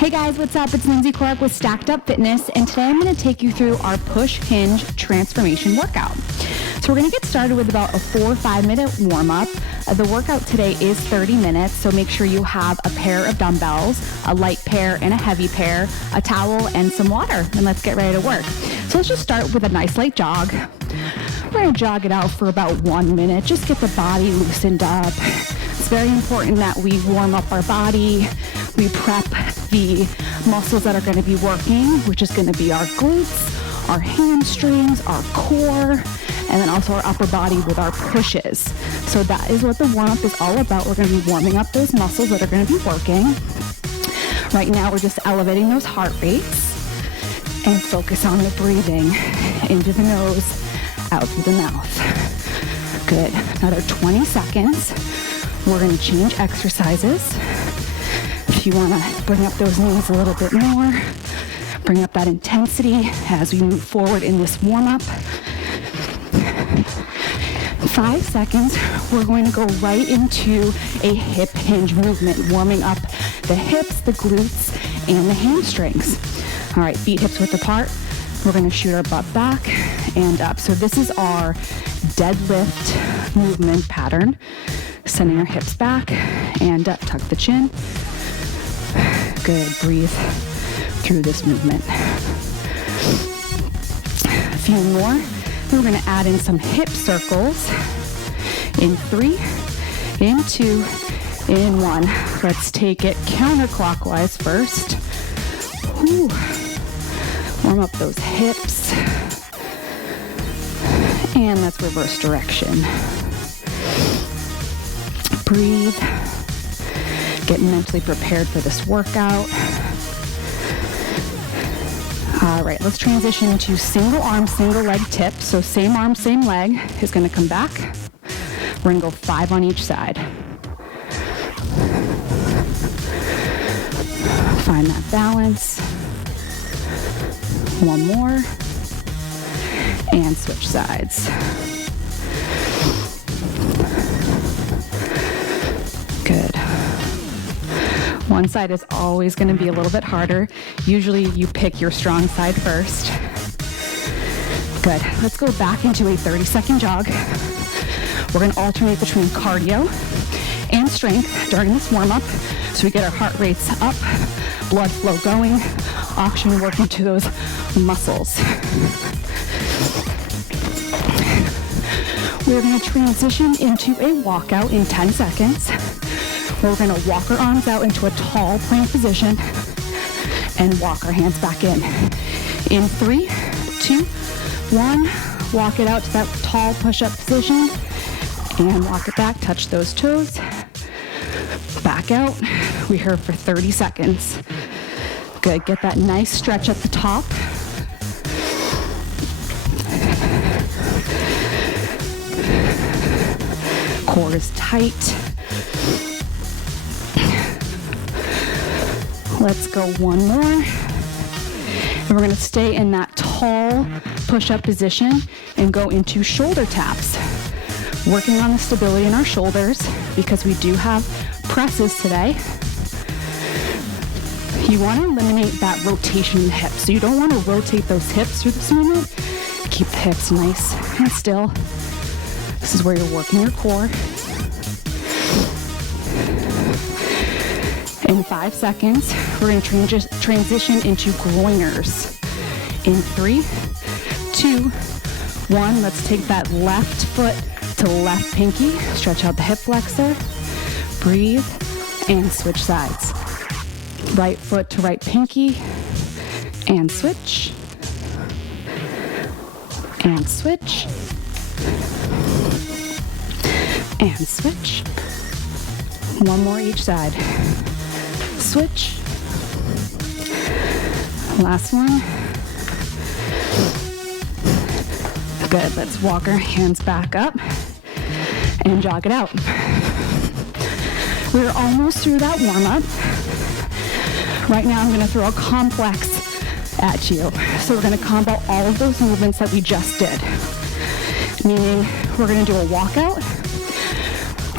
Hey guys, what's up? It's Lindsay Clark with Stacked Up Fitness, and today I'm going to take you through our push hinge transformation workout. So we're going to get started with about a 4 or 5 minute warm up. The workout today is 30 minutes, so make sure you have a pair of dumbbells, a light pair and a heavy pair, a towel, and some water, and let's get ready to work. So let's just start with a nice light jog. We're going to jog it out for about 1 minute, just get the body loosened up. It's very important that we warm up our body. We prep the muscles that are going to be working, which is going to be our glutes, our hamstrings, our core, and then also our upper body with our pushes. So that is what the warm-up is all about. We're going to be warming up those muscles that are going to be working. Right now, we're just elevating those heart rates and focus on the breathing into the nose, out through the mouth. Good. Another 20 seconds. We're going to change exercises. If you want to bring up those knees a little bit more, bring up that intensity as we move forward in this warm-up. 5 seconds, we're going to go right into a hip hinge movement, warming up the hips, the glutes, and the hamstrings. All right, feet hips width apart. We're going to shoot our butt back and up. So this is our deadlift movement pattern. Sending our hips back and up, tuck the chin. Good, breathe through this movement. A few more. Then we're going to add in some hip circles. In 3, in 2, in 1. Let's take it counterclockwise first. Whew. Warm up those hips. And let's reverse direction. Breathe. Get mentally prepared for this workout. All right, let's transition to single arm, single leg tip. So same arm, same leg is going to come back. We're going to go 5 on each side. Find that balance. 1 more. And switch sides. Good. One side is always going to be a little bit harder. Usually you pick your strong side first. Good. Let's go back into a 30-second jog. We're going to alternate between cardio and strength during this warm-up so we get our heart rates up, blood flow going, oxygen working to those muscles. We're going to transition into a walkout in 10 seconds. We're going to walk our arms out into a tall plank position and walk our hands back in. In 3, 2, 1, walk it out to that tall push-up position and walk it back, touch those toes, back out. We're here for 30 seconds. Good, get that nice stretch at the top. Core is tight. Let's go 1 more. And we're going to stay in that tall push-up position and go into shoulder taps. Working on the stability in our shoulders because we do have presses today. You want to eliminate that rotation in the hips. So you don't want to rotate those hips through this movement. Keep the hips nice and still. This is where you're working your core. In 5 seconds, we're going to transition into groiners. In 3, 2, 1, let's take that left foot to left pinky. Stretch out the hip flexor. Breathe and switch sides. Right foot to right pinky. And switch. And switch. And switch. 1 more each side. Switch. Last one. Good. Let's walk our hands back up and jog it out. We're almost through that warm-up. Right now I'm going to throw a complex at you. So we're going to combo all of those movements that we just did. Meaning we're going to do a walkout,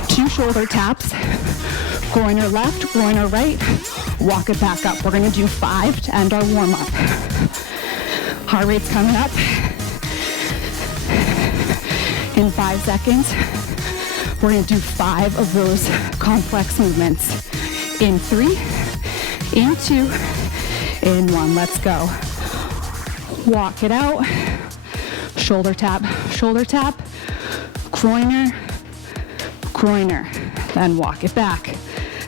2 shoulder taps, Groiner left, groiner right. Walk it back up. We're gonna do 5 to end our warm-up. Heart rate's coming up. In 5 seconds, we're gonna do 5 of those complex movements. In 3, in 2, in 1. Let's go. Walk it out. Shoulder tap, groiner, groiner. Then walk it back.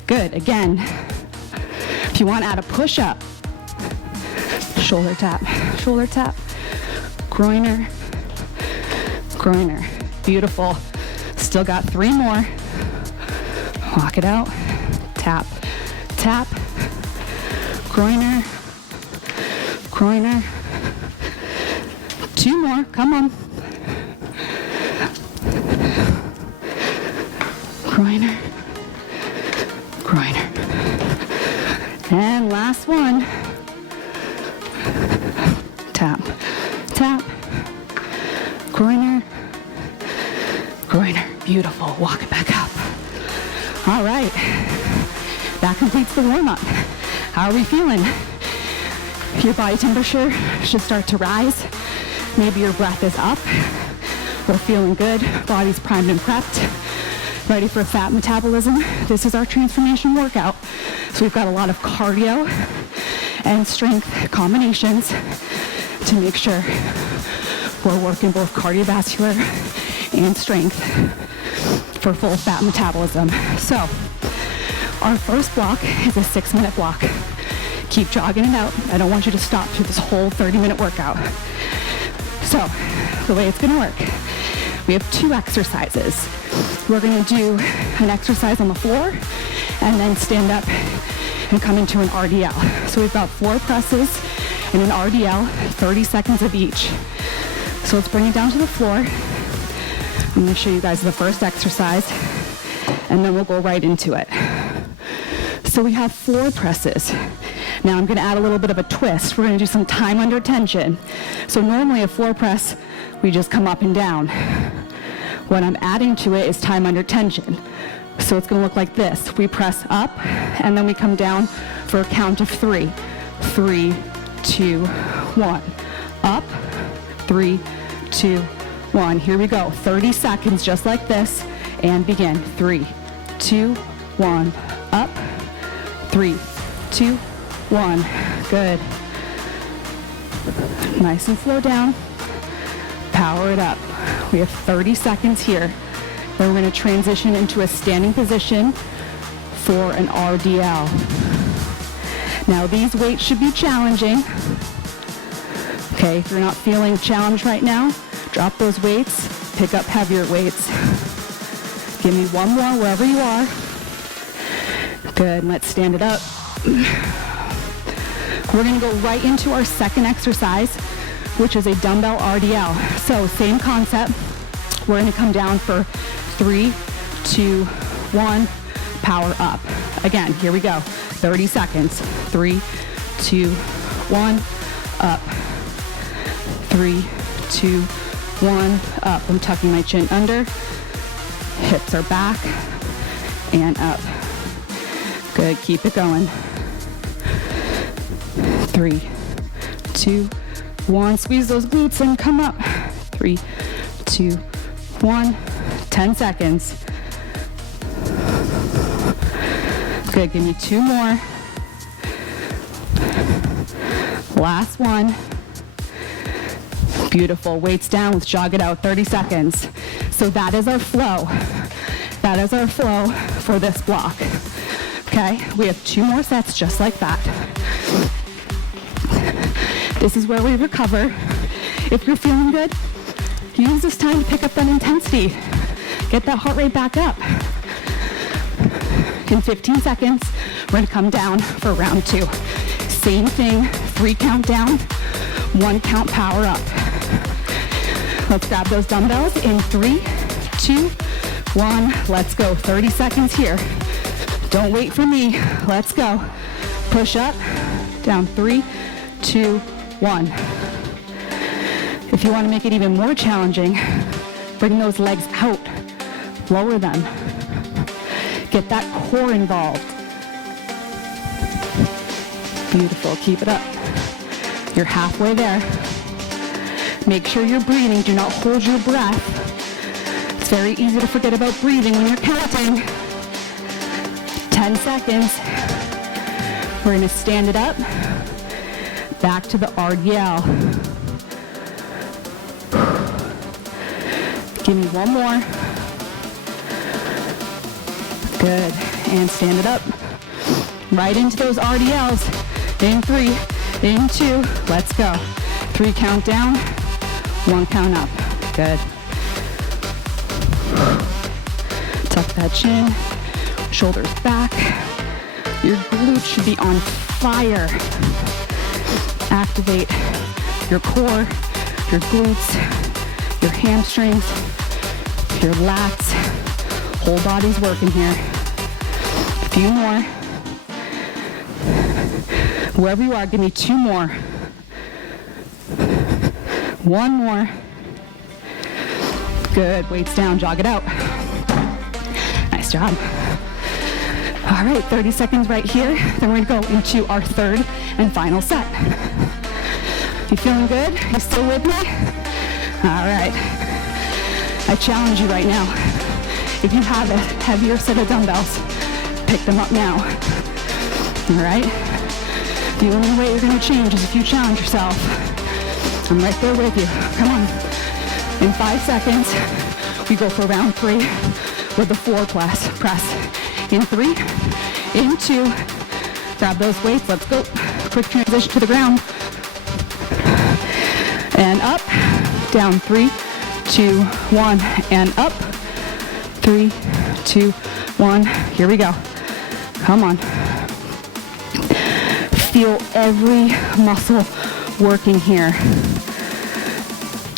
Good, again. If you want to add a push-up, shoulder tap, groiner, groiner. Beautiful. Still got 3 more. Walk it out. Tap, tap, groiner, groiner. 2 more, come on. Groiner, groiner. And last one. Tap, tap, groiner, groiner. Beautiful, walk it back up. All right, that completes the warm-up. How are we feeling? Your body temperature should start to rise. Maybe your breath is up. We're feeling good. Body's primed and prepped. Ready for fat metabolism. This is our transformation workout. So we've got a lot of cardio and strength combinations to make sure we're working both cardiovascular and strength for full fat metabolism. So our first block is a 6-minute block. Keep jogging it out. I don't want you to stop through this whole 30-minute workout. So the way it's gonna work, we have 2 exercises. We're gonna do an exercise on the floor and then stand up and come into an RDL. So we've got 4 presses and an RDL, 30 seconds of each. So let's bring it down to the floor. I'm gonna show you guys the first exercise and then we'll go right into it. So we have 4 presses. Now I'm gonna add a little bit of a twist. We're gonna do some time under tension. So normally a floor press, we just come up and down. What I'm adding to it is time under tension. So it's gonna look like this. We press up and then we come down for a count of 3. 3, 2, 1. Up, 3, 2, 1. Here we go. 30 seconds just like this and begin. 3, 2, 1. Up, 3, 2, 1. Good. Nice and slow down. Power it up. We have 30 seconds here. Then we're going to transition into a standing position for an RDL. Now these weights should be challenging. Okay, if you're not feeling challenged right now, drop those weights, pick up heavier weights. Give me 1 more wherever you are. Good, let's stand it up. We're gonna go right into our second exercise, which is a dumbbell RDL. So same concept. We're gonna come down for 3, 2, 1, power up. Again, here we go. 30 seconds. 3, 2, 1, up. 3, 2, 1, up. I'm tucking my chin under. Hips are back and up. Good, keep it going. 3, 2, 1. Squeeze those glutes and come up. 3, 2, 1. 10 seconds. Good, give me 2 more. Last one. Beautiful, weights down, let's jog it out, 30 seconds. So that is our flow. That is our flow for this block. Okay, we have 2 more sets just like that. This is where we recover. If you're feeling good, use this time to pick up that intensity. Get that heart rate back up. In 15 seconds, we're gonna come down for round 2. Same thing, 3 count down, 1 count power up. Let's grab those dumbbells in 3, 2, 1. Let's go, 30 seconds here. Don't wait for me, let's go. Push up, down 3, 2, 1. If you want to make it even more challenging, bring those legs out, lower them. Get that core involved. Beautiful, keep it up. You're halfway there. Make sure you're breathing, do not hold your breath. It's very easy to forget about breathing when you're counting. 10 seconds. We're gonna stand it up, back to the RDL. Give me one more. Good, and stand it up. Right into those RDLs. In 3, in 2, let's go. 3 count down, 1 count up. Good. Tuck that chin, shoulders back. Your glutes should be on fire. Activate your core, your glutes, your hamstrings, your lats. Whole body's working here. A few more. Wherever you are, give me 2 more. 1 more. Good, weights down, jog it out. Nice job. All right, 30 seconds right here. Then we're gonna go into our third and final set. You feeling good? You still with me? All right. I challenge you right now. If you have a heavier set of dumbbells, pick them up now. All right? The only way you're gonna change is if you challenge yourself. I'm right there with you. Come on. In 5 seconds, we go for round 3 with the 4 press. In 3, in 2, grab those weights, let's go. Quick transition to the ground. And up, down, 3, 2, 1, and up. 3, 2, 1, here we go. Come on. Feel every muscle working here.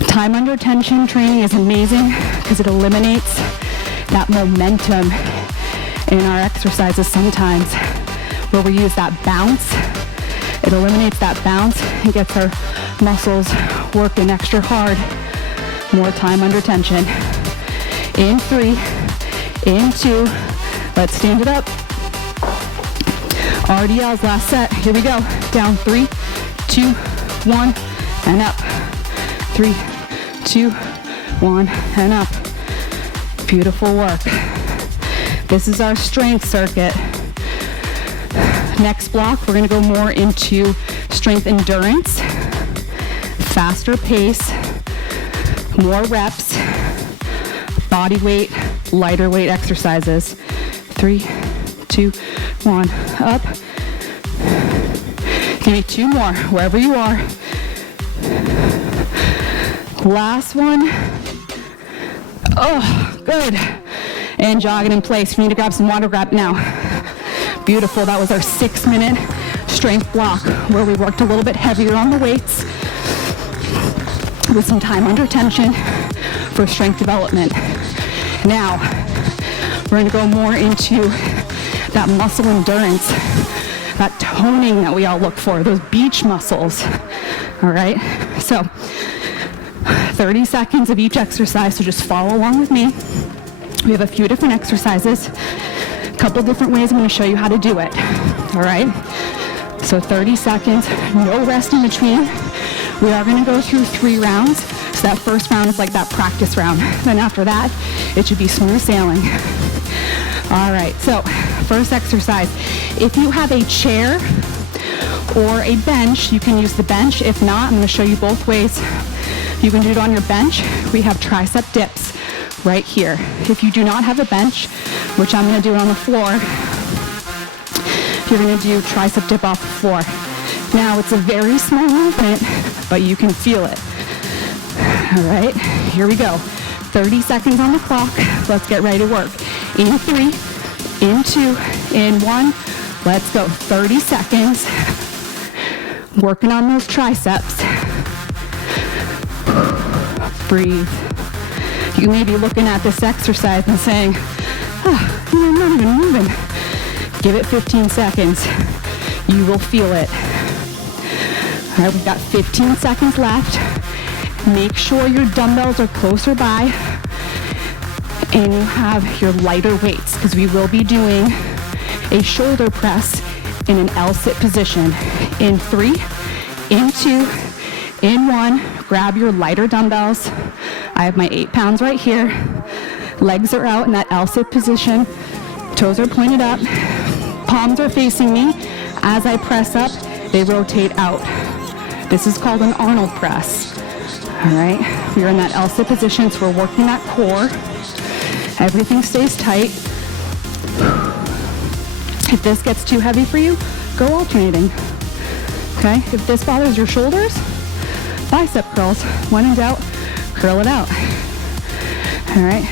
Time under tension training is amazing because it eliminates that momentum in our exercises sometimes where we use that bounce. It eliminates that bounce and gets our muscles working extra hard. More time under tension. In 3, in 2, let's stand it up. RDLs, last set, here we go. Down 3, 2, 1, and up. 3, 2, 1, and up. Beautiful work. This is our strength circuit. Next block, we're gonna go more into strength endurance, faster pace, more reps, body weight, lighter weight exercises. 3, 2, 1, up. Give me 2 more, wherever you are. Last one. Oh, good. And jog it in place. If you need to grab some water, grab it now. Beautiful, that was our 6-minute strength block where we worked a little bit heavier on the weights with some time under tension for strength development. Now, we're gonna go more into that muscle endurance, that toning that we all look for, those beach muscles, all right? So, 30 seconds of each exercise, so just follow along with me. We have a few different exercises, a couple different ways I'm gonna show you how to do it, all right? So 30 seconds, no rest in between. We are gonna go through 3 rounds. So that first round is like that practice round. Then after that, it should be smooth sailing. All right, so first exercise. If you have a chair or a bench, you can use the bench. If not, I'm gonna show you both ways. You can do it on your bench. We have tricep dips right here. If you do not have a bench, which I'm gonna do on the floor, you're gonna do tricep dip off the floor. Now, it's a very small movement, but you can feel it. All right, here we go. 30 seconds on the clock. Let's get ready to work. In 3, in 2, in 1. Let's go. 30 seconds. Working on those triceps. Breathe. You may be looking at this exercise and saying, I'm not even moving. Give it 15 seconds. You will feel it. All right, we've got 15 seconds left. Make sure your dumbbells are closer by And you have your lighter weights, because we will be doing a shoulder press in an L-sit position. In 3, in 2, in 1, grab your lighter dumbbells. I have my 8 pounds right here. Legs are out in that L-sit position. Toes are pointed up. Palms are facing me. As I press up, they rotate out. This is called an Arnold press. All right, we're in that L-sit position, so we're working that core. Everything stays tight. If this gets too heavy for you, go alternating. Okay, if this bothers your shoulders, bicep curls. When in doubt, curl it out. All right,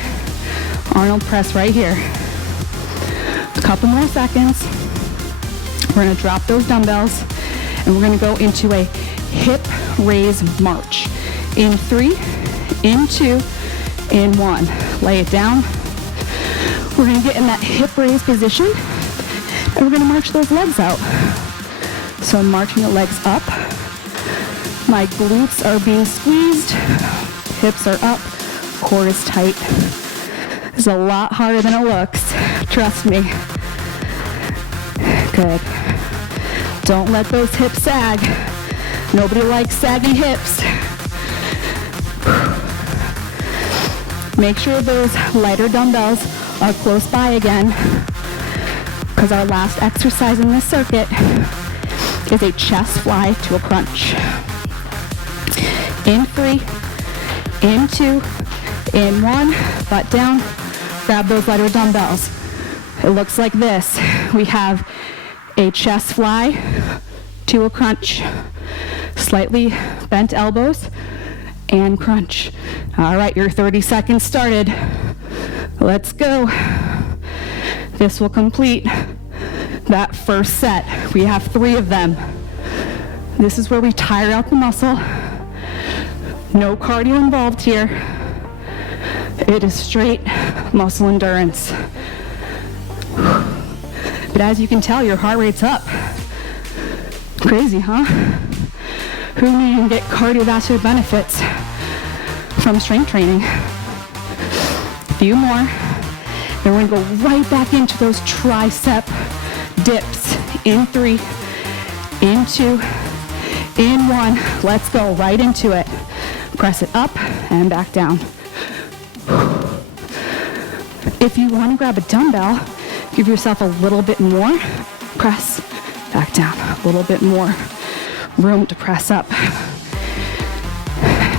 Arnold press right here. A couple more seconds. We're gonna drop those dumbbells and we're gonna go into a hip raise march. In 3, in 2, in 1. Lay it down. We're gonna get in that hip raise position and we're gonna march those legs out. So I'm marching the legs up. My glutes are being squeezed. Hips are up. Core is tight. It's a lot harder than it looks. Trust me. Good. Don't let those hips sag. Nobody likes sagging hips. Make sure those lighter dumbbells are close by again, because our last exercise in this circuit is a chest fly to a crunch. In 3, in 2, in 1, butt down, grab those lighter dumbbells. It looks like this. We have a chest fly to a crunch, slightly bent elbows, and crunch. All right, your 30 seconds started. Let's go. This will complete that first set. We have 3 of them. This is where we tire out the muscle. No cardio involved here. It is straight muscle endurance. But as you can tell, your heart rate's up. Crazy, huh? Who knew you can get cardiovascular benefits from strength training? A few more. Then we're gonna go right back into those tricep dips. In 3, in 2, in 1. Let's go right into it. Press it up and back down. If you want to grab a dumbbell, give yourself a little bit more. Press back down. A little bit more room to press up.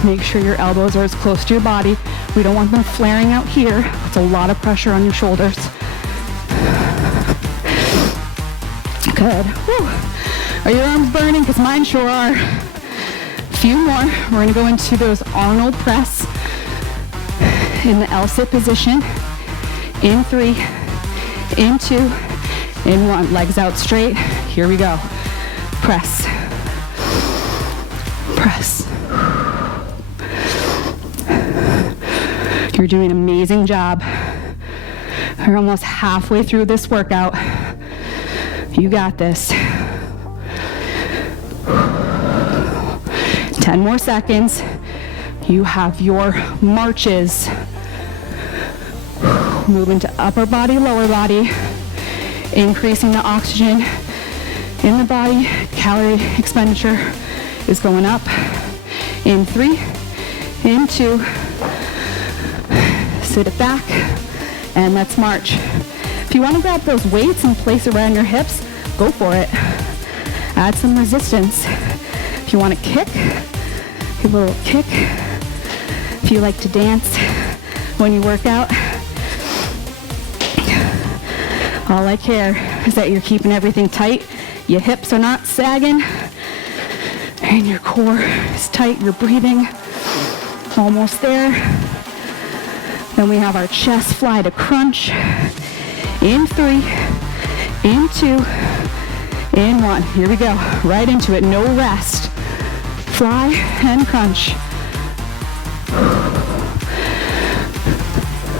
Make sure your elbows are as close to your body. We don't want them flaring out here. It's a lot of pressure on your shoulders. Good. Whew. Are your arms burning? Because mine sure are. A few more. We're going to go into those Arnold press in the L-sit position. In 3, in 2, in 1. Legs out straight. Here we go. Press. Press. You're doing an amazing job. We're almost halfway through this workout. You got this. 10 more seconds. You have your marches. Moving to upper body, lower body. Increasing the oxygen in the body. Calorie expenditure is going up. In 3, in 2. Sit it back, and let's march. If you want to grab those weights and place around your hips, go for it. Add some resistance. If you want to kick, give a little kick. If you like to dance when you work out, all I care is that you're keeping everything tight. Your hips are not sagging, and your core is tight. You're breathing. Almost there. Then we have our chest fly to crunch. In 3, in 2, in 1. Here we go. Right into it. No rest. Fly and crunch.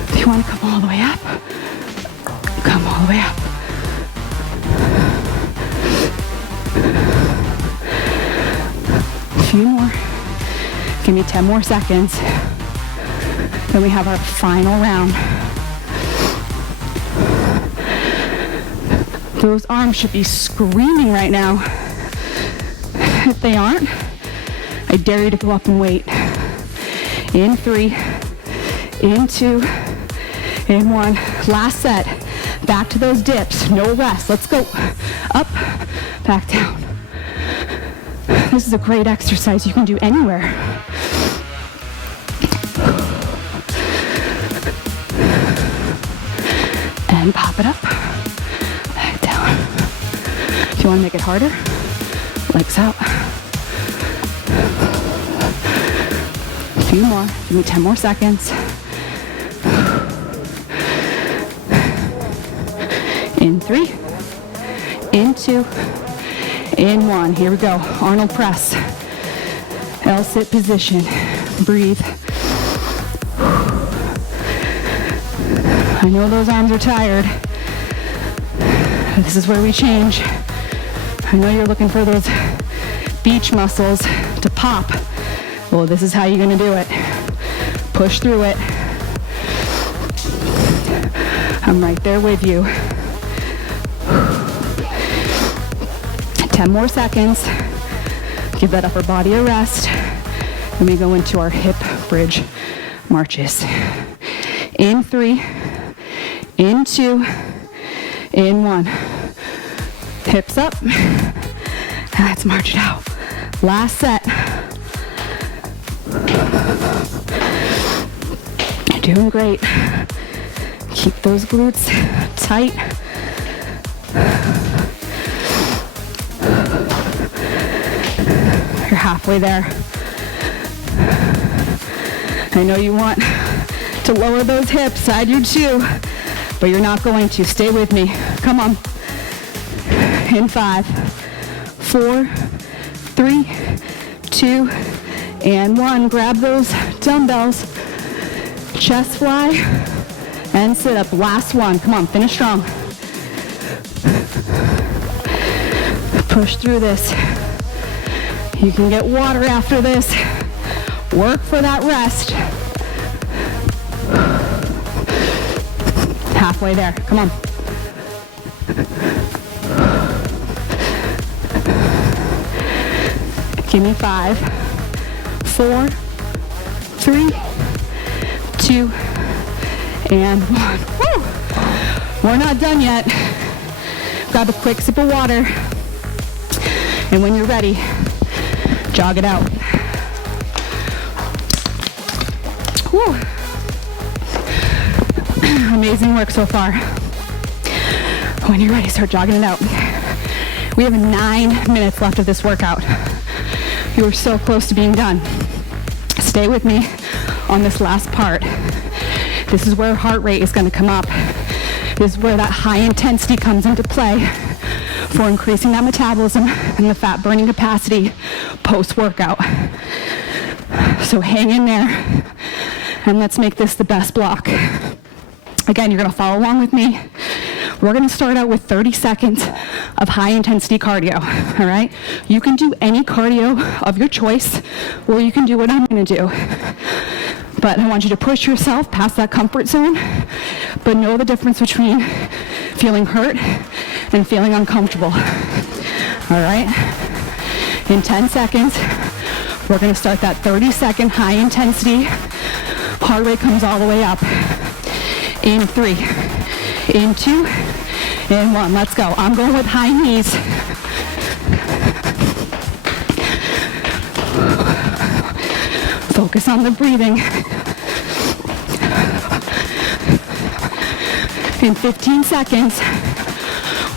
If you want to come all the way up, come all the way up. A few more. Give me 10 more seconds. Then we have our final round. Those arms should be screaming right now. If they aren't, I dare you to go up and wait. In 3, in 2, in 1. Last set. Back to those dips. No rest. Let's go. Up, back down. This is a great exercise you can do anywhere. And pop it up, back down. If you want to make it harder, legs out. A few more. Give me 10 more seconds. In 3, in 2, in 1. Here we go. Arnold press. L-sit position. Breathe. I know those arms are tired. This is where we change. I know you're looking for those beach muscles to pop. Well, this is how you're going to do it. Push through it. I'm right there with you. 10 more seconds. Give that upper body a rest. Then we go into our hip bridge marches. In 3, in 2, in 1. Hips up. And let's march it out. Last set. You're doing great. Keep those glutes tight. You're halfway there. I know you want to lower those hips. I do too. But you're not going to. Stay with me. Come on. In 5, 4, 3, 2, and 1. Grab those dumbbells. Chest fly and sit up. Last one. Come on. Finish strong. Push through this. You can get water after this. Work for that rest. Halfway there. Come on. Give me 5, 4, 3, 2, and 1. Woo! We're not done yet. Grab a quick sip of water. And when you're ready, jog it out. Whew. Amazing work so far. When you're ready, start jogging it out. We have 9 minutes left of this workout. You are so close to being done. Stay with me on this last part. This is where heart rate is going to come up. This is where that high intensity comes into play for increasing that metabolism and the fat burning capacity post-workout. So hang in there and let's make this the best block. Again, you're going to follow along with me. We're going to start out with 30 seconds of high intensity cardio, all right? You can do any cardio of your choice, or you can do what I'm going to do. But I want you to push yourself past that comfort zone, but know the difference between feeling hurt and feeling uncomfortable, all right? In 10 seconds, we're going to start that 30-second high intensity. Heart rate comes all the way up. In 3, in 2, in 1. Let's go. I'm going with high knees. Focus on the breathing. In 15 seconds,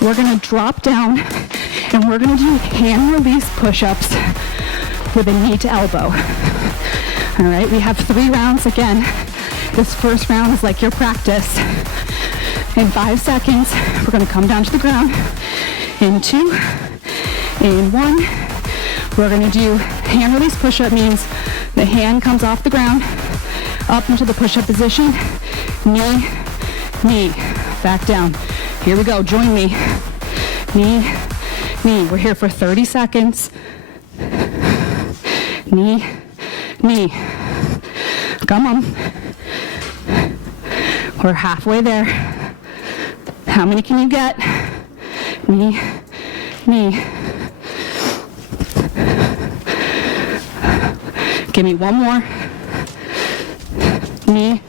we're going to drop down and we're going to do hand release push-ups with a knee to elbow. All right, we have 3 rounds again. This first round is like your practice. In 5 seconds, we're going to come down to the ground. In 2, in 1, we're going to do hand release push-up. Means the hand comes off the ground, up into the push-up position, knee, knee, back down. Here we go, join me. Knee, knee. We're here for 30 seconds. Knee, knee. Come on. We're halfway there. How many can you get? knee, knee. Give me one more. Knee,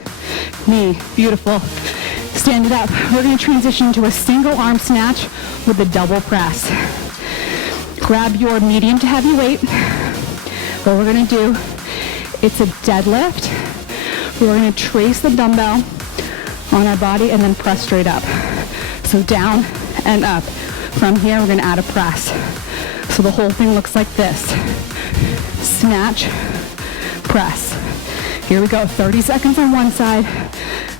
knee. Beautiful. Stand it up. We're going to transition to a single arm snatch with a double press. Grab your medium to heavy weight. What we're going to do, it's a deadlift. We're going to trace the dumbbell on our body and then press straight up. So down and up. From here, we're going to add a press. So the whole thing looks like this. Snatch, press. Here we go. 30 seconds on one side,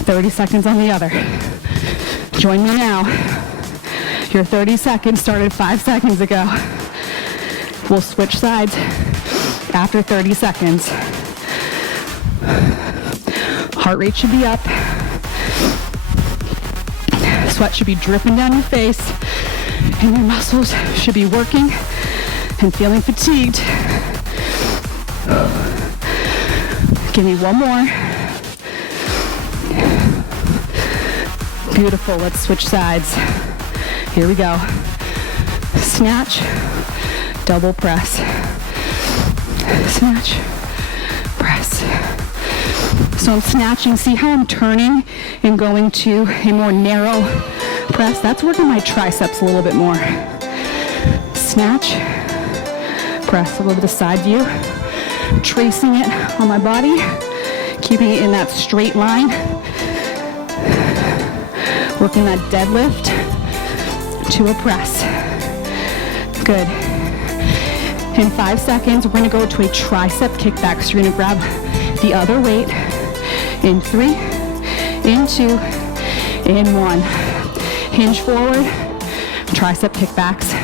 30 seconds on the other. Join me now. Your 30 seconds started 5 seconds ago. We'll switch sides after 30 seconds. Heart rate should be up. Sweat should be dripping down your face. And your muscles should be working and feeling fatigued. Give me one more. Beautiful. Let's switch sides. Here we go. Snatch, double press. Snatch, press. So I'm snatching. See how I'm turning and going to a more narrow press? That's working my triceps a little bit more. Snatch, press. A little bit of side view. Tracing it on my body, keeping it in that straight line. Working that deadlift to a press. Good. In 5 seconds, we're going to go to a tricep kickback. So you're going to grab the other weight in 3, in 2, in 1. Hinge forward, tricep kickbacks.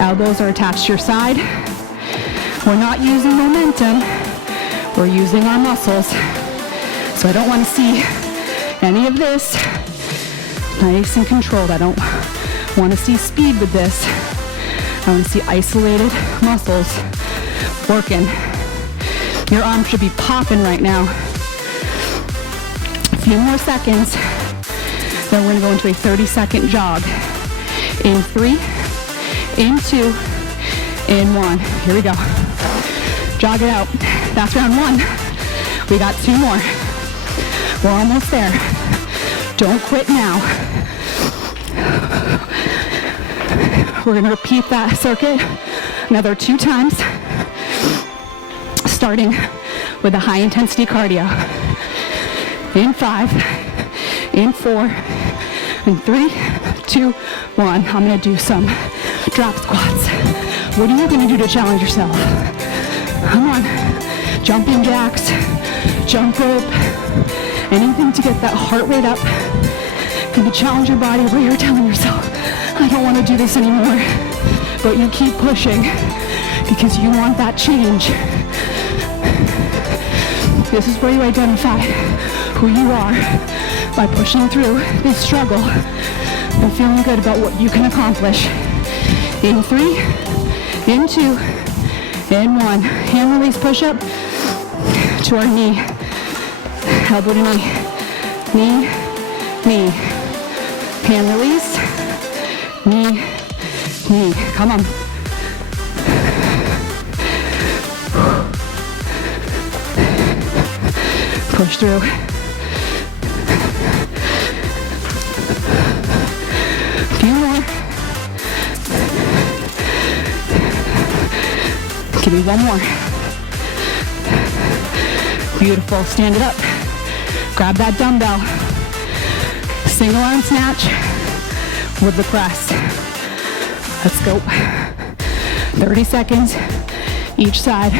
Elbows are attached to your side. We're not using momentum, we're using our muscles. So I don't want to see any of this. Nice and controlled. I don't want to see speed with this. I want to see isolated muscles working. Your arm should be popping right now. A few more seconds. Then we're going to go into a 30-second jog. In 3, in 2, in 1. Here we go. Jog it out. That's round 1. We got 2 more. We're almost there. Don't quit now. We're going to repeat that circuit another 2 times, starting with a high intensity cardio. In 5, in 4, in 3, 2, 1. I'm going to do some drop squats. What are you going to do to challenge yourself? Come on. Jumping jacks, jump rope, anything to get that heart rate up. Going to challenge your body where you're telling yourself, I don't want to do this anymore. But you keep pushing because you want that change. This is where you identify who you are by pushing through this struggle and feeling good about what you can accomplish. In 3, in 2, in 1. Hand release push-up to our knee. Elbow to knee. Knee, knee. Hand release. Knee, knee. Come on. Push through. A few more. Give me one more. Beautiful. Stand it up. Grab that dumbbell. Single arm snatch with the press. Let's go. 30 seconds each side.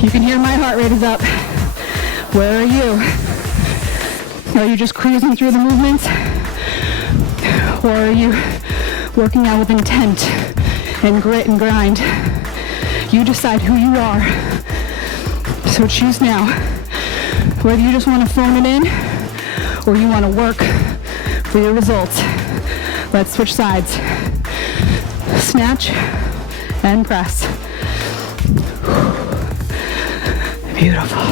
You can hear my heart rate is up. Where are you? Are you just cruising through the movements? Or are you working out with intent and grit and grind? You decide who you are. So choose now. Whether you just want to phone it in or you want to work for your results. Let's switch sides. Snatch and press. Beautiful.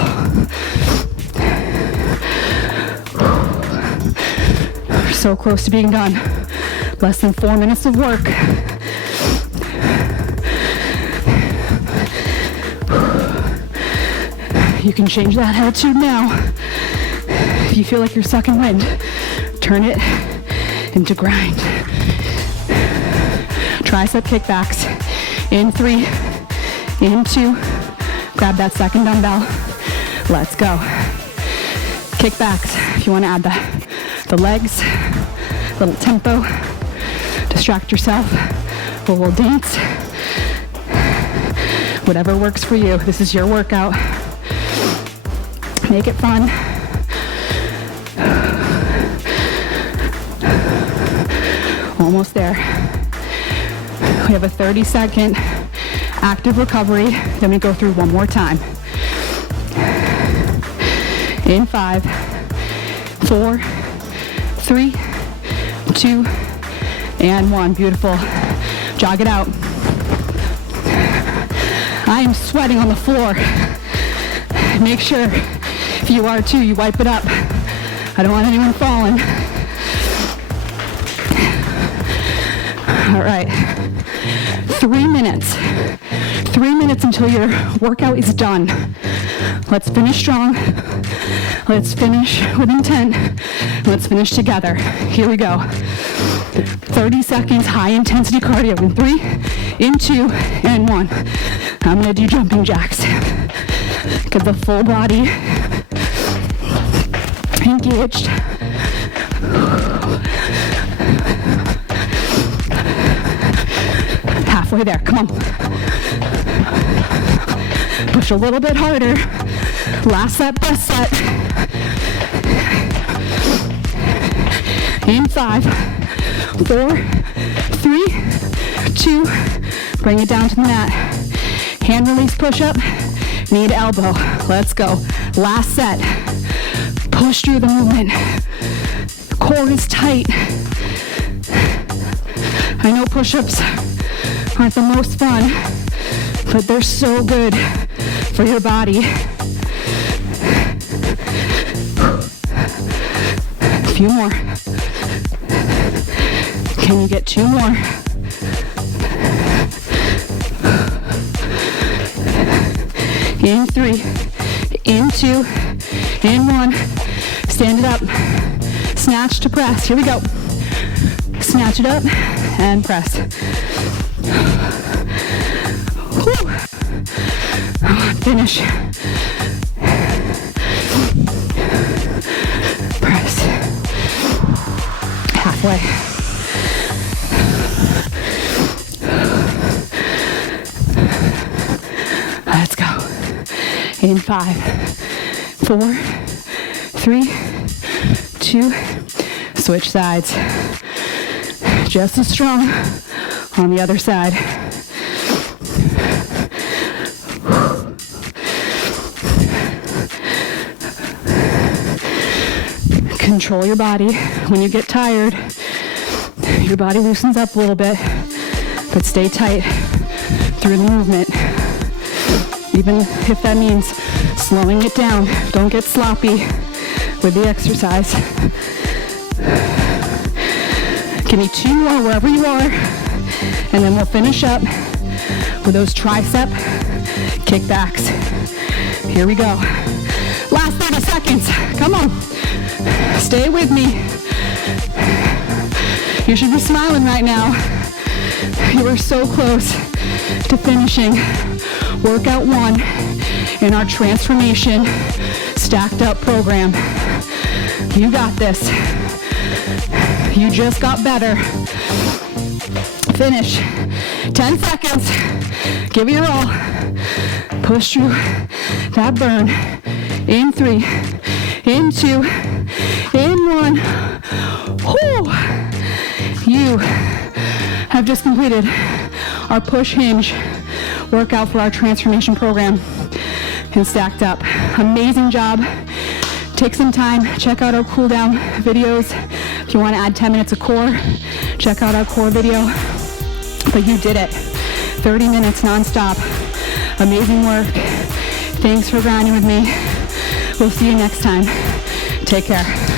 So close to being done. Less than 4 minutes of work. You can change that attitude now. If you feel like you're sucking wind, turn it into grind. Tricep kickbacks. In 3, in 2. Grab that second dumbbell. Let's go. Kickbacks. If you want to add the legs, little tempo. Distract yourself. A little dance. Whatever works for you. This is your workout. Make it fun. Almost there. We have a 30-second active recovery. Then we go through one more time. In 5, 4, 3, 2, and 1. Beautiful. Jog it out. I am sweating on the floor. Make sure, if you are too, you wipe it up. I don't want anyone falling. All right. 3 minutes. 3 minutes until your workout is done. Let's finish strong. Let's finish with intent. Let's finish together. Here we go. 30 seconds, high intensity cardio. In 3, in 2, and 1. I'm gonna do jumping jacks. Get the full body engaged. Halfway there, come on. Push a little bit harder. Last set, best set. In 5, 4, 3, 2, bring it down to the mat. Hand release push-up, knee to elbow. Let's go. Last set. Push through the movement. Core is tight. I know push-ups aren't the most fun, but they're so good for your body. A few more. Can you get 2 more? In 3, in 2, in 1. Stand it up. Snatch to press. Here we go. Snatch it up and press. Whew. Finish. Press. Halfway. Let's go. In 5, 4, 3, 2, switch sides. Just as strong on the other side. Control your body. When you get tired, your body loosens up a little bit, but stay tight through the movement. Even if that means slowing it down. Don't get sloppy with the exercise. Give me 2 more wherever you are, and then we'll finish up with those tricep kickbacks. Here we go. Last 30 seconds. Come on. Stay with me. You should be smiling right now. You are so close to finishing workout 1 in our transformation stacked up program. You got this. You just got better. Finish. 10 seconds. Give it your all. Push through that burn. In 3, in 2, in 1. Whew. You have just completed our push hinge workout for our transformation program and stacked up. Amazing job. Take some time, check out our cool down videos. If you want to add 10 minutes of core, check out our core video. But you did it. 30 minutes nonstop. Amazing work. Thanks for grinding with me. We'll see you next time. Take care.